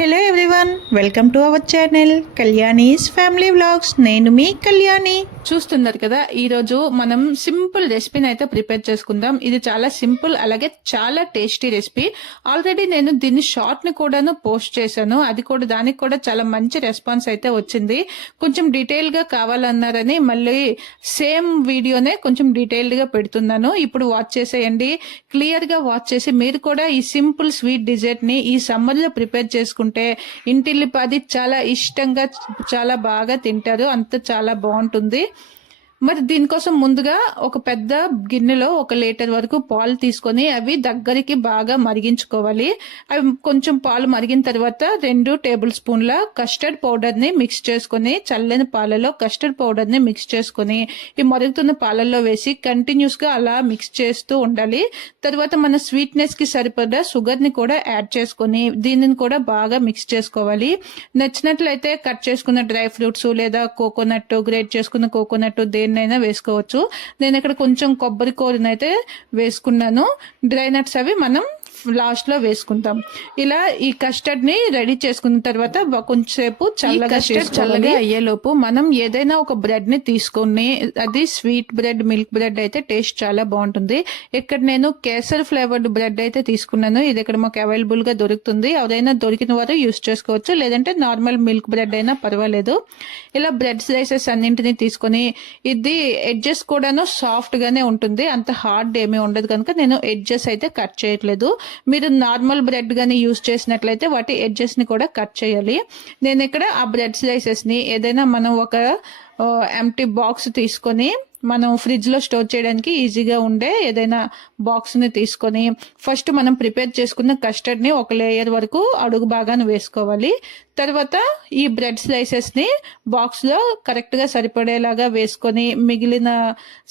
Hello everyone, welcome to our channel Kalyani's family vlogs. నేను మీ కళ్యాణి. చూస్తున్నారు కదా, ఈరోజు మనం సింపుల్ రెసిపీని అయితే ప్రిపేర్ చేసుకుందాం. ఇది చాలా సింపుల్, అలాగే చాలా టేస్టీ రెసిపీ. ఆల్రెడీ నేను దీన్ని షార్ట్ ని కూడాను పోస్ట్ చేశాను. అది కూడా దానికి కూడా చాలా మంచి రెస్పాన్స్ అయితే వచ్చింది. కొంచెం డీటెయిల్ గా కావాలన్నారని మళ్ళీ సేమ్ వీడియోనే కొంచెం డీటెయిల్డ్ గా పెడుతున్నాను. ఇప్పుడు వాచ్ చేసేయండి, క్లియర్ గా వాచ్ చేసి మీరు కూడా ఈ సింపుల్ స్వీట్ డిజర్ట్ ని ఈ సమ్మర్ లో ప్రిపేర్ చేసుకుంటే ఇంటిల్లిపాది చాలా ఇష్టంగా చాలా బాగా తింటారు. అంత చాలా బాగుంటుంది. మరి దీనికోసం ముందుగా ఒక పెద్ద గిన్నెలో 1 లీటర్ వరకు పాలు తీసుకొని అవి దగ్గరికి బాగా మరిగించుకోవాలి. అవి కొంచెం పాలు మరిగిన తర్వాత 2 టేబుల్ స్పూన్ల కస్టర్డ్ పౌడర్ ని మిక్స్ చేసుకుని, చల్లని పాలలో కస్టర్డ్ పౌడర్ ని మిక్స్ చేసుకుని ఈ మరుగుతున్న పాలల్లో వేసి కంటిన్యూస్ గా అలా మిక్స్ చేస్తూ ఉండాలి. తర్వాత మన స్వీట్నెస్ కి సరిపడా షుగర్ ని కూడా యాడ్ చేసుకుని దీనిని కూడా బాగా మిక్స్ చేసుకోవాలి. నచ్చినట్లయితే కట్ చేసుకున్న డ్రై ఫ్రూట్స్ లేదా కోకోనట్, గ్రేట్ చేసుకున్న కోకోనట్ దేన్నైనా వేసుకోవచ్చు. నేను ఇక్కడ కొంచెం కొబ్బరి కూరనైతే వేసుకున్నాను. డ్రై నట్స్ అవి మనం లాస్ట్ లో వేసుకుంటాం. ఇలా ఈ కస్టర్డ్ ని రెడీ చేసుకున్న తర్వాత కొంచెంసేపు చల్లగా అయ్యేలోపు మనం ఏదైనా ఒక బ్రెడ్ ని తీసుకుని, అది స్వీట్ బ్రెడ్, మిల్క్ బ్రెడ్ అయితే టేస్ట్ చాలా బాగుంటుంది. ఇక్కడ నేను కేసర్ ఫ్లేవర్డ్ బ్రెడ్ అయితే తీసుకున్నాను. ఇది ఇక్కడ మాకు అవైలబుల్ గా దొరుకుతుంది. ఎవరైనా దొరికిన వారు యూస్ చేసుకోవచ్చు, లేదంటే నార్మల్ మిల్క్ బ్రెడ్ అయినా పర్వాలేదు. ఇలా బ్రెడ్ స్లైసెస్ అన్నింటినీ తీసుకొని, ఇది ఎడ్జెస్ కూడాను సాఫ్ట్ గానే ఉంటుంది, అంత హార్డ్ ఏమీ ఉండదు కనుక నేను ఎడ్జెస్ అయితే కట్ చేయట్లేదు. మీరు నార్మల్ బ్రెడ్ గానీ యూజ్ చేసినట్లయితే వాటి ఎడ్జెస్ ని కూడా కట్ చేయాలి. నేను ఇక్కడ ఆ బ్రెడ్ స్లైసెస్ ని ఏదైనా మనం ఒక ఎంప్టీ బాక్స్ తీసుకొని, మనం ఫ్రిడ్జ్ లో స్టోర్ చేయడానికి ఈజీగా ఉండే ఏదైనా బాక్స్ ని తీసుకొని, ఫస్ట్ మనం ప్రిపేర్ చేసుకున్న కస్టర్డ్ ని 1 లేయర్ వరకు అడుగు భాగాన్ని వేసుకోవాలి. తర్వాత ఈ బ్రెడ్ స్లైసెస్ ని బాక్స్ లో కరెక్ట్ గా సరిపడేలాగా వేసుకొని, మిగిలిన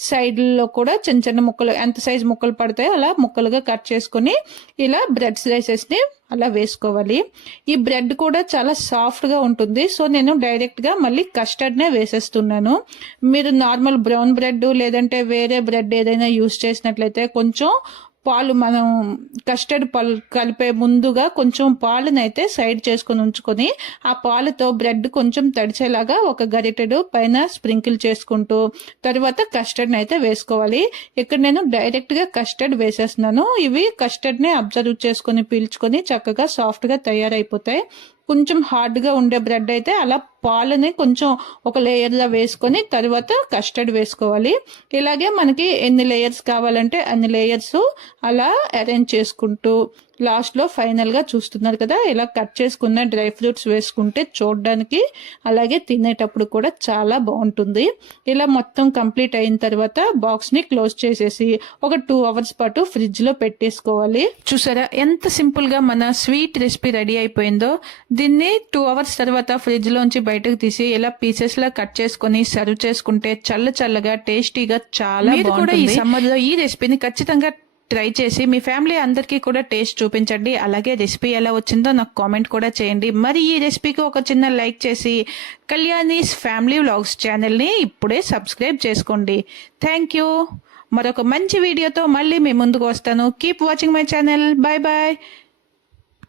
సైడ్ లో కూడా చిన్న చిన్న ముక్కలు, ఎంత సైజ్ ముక్కలు పడతాయో అలా ముక్కలుగా కట్ చేసుకొని ఇలా బ్రెడ్ స్లైసెస్ ని అలా వేసుకోవాలి. ఈ బ్రెడ్ కూడా చాలా సాఫ్ట్ గా ఉంటుంది, సో నేను డైరెక్ట్ గా మళ్ళీ కస్టర్డ్ నే వేసేస్తున్నాను. మీరు నార్మల్ బ్రౌన్ బ్రెడ్ లేదంటే వేరే బ్రెడ్ ఏదైనా యూజ్ చేసినట్లయితే కొంచెం పాలు, మనం కస్టర్డ్ పాలు కలిపే ముందుగా కొంచెం పాలునైతే సైడ్ చేసుకొని ఉంచుకొని, ఆ పాలతో బ్రెడ్ కొంచెం తడిచేలాగా ఒక గరిటెడు పైన స్ప్రింకిల్ చేసుకుంటూ తర్వాత కస్టర్డ్ అయితే వేసుకోవాలి. ఇక్కడ నేను డైరెక్ట్ గా కస్టర్డ్ వేసేస్తున్నాను. ఇవి కస్టర్డ్ ని అబ్జర్వ్ చేసుకొని పీల్చుకొని చక్కగా సాఫ్ట్ గా తయారైపోతాయి. కొంచెం హార్డ్ గా ఉండే బ్రెడ్ అయితే అలా పాలని కొంచెం 1 లేయర్ లా వేసుకొని తర్వాత కస్టర్డ్ వేసుకోవాలి. ఇలాగే మనకి ఎన్ని లేయర్స్ కావాలంటే అన్ని లేయర్స్ అలా అరేంజ్ చేసుకుంటూ లాస్ట్ లో ఫైనల్ గా చూస్తున్నారు కదా, ఇలా కట్ చేసుకున్న డ్రై ఫ్రూట్స్ వేసుకుంటే చూడడానికి అలాగే తినేటప్పుడు కూడా చాలా బాగుంటుంది. ఇలా మొత్తం కంప్లీట్ అయిన తర్వాత బాక్స్ ని క్లోజ్ చేసేసి ఒక 2 అవర్స్ పాటు ఫ్రిడ్జ్ లో పెట్టేసుకోవాలి. చూసారా ఎంత సింపుల్ గా మన స్వీట్ రెసిపీ రెడీ అయిపోయిందో. దీన్ని 2 అవర్స్ తర్వాత ఫ్రిడ్జ్ లోంచి బయటకు తీసి ఇలా పీసెస్ లా కట్ చేసుకుని సర్వ్ చేసుకుంటే చల్లగా టేస్టీగా చాలా బాగుంటుంది. ఈ సమ్మర్ లో ఈ రెసిపీని ఖచ్చితంగా ట్రై చేసి మీ ఫ్యామిలీ అందరికీ కూడా టేస్ట్ చూపించండి. అలాగే రెసిపీ ఎలా వచ్చిందో నాకు కామెంట్ కూడా చేయండి. మరి ఈ రెసిపీకి ఒక చిన్న లైక్ చేసి కళ్యాణీస్ ఫ్యామిలీ వ్లాగ్స్ ఛానల్ ని ఇప్పుడే సబ్స్క్రైబ్ చేసుకోండి. Thank you. మరొక మంచి వీడియోతో మళ్ళీ మీ ముందుకు వస్తాను. Keep watching my channel. Bye bye.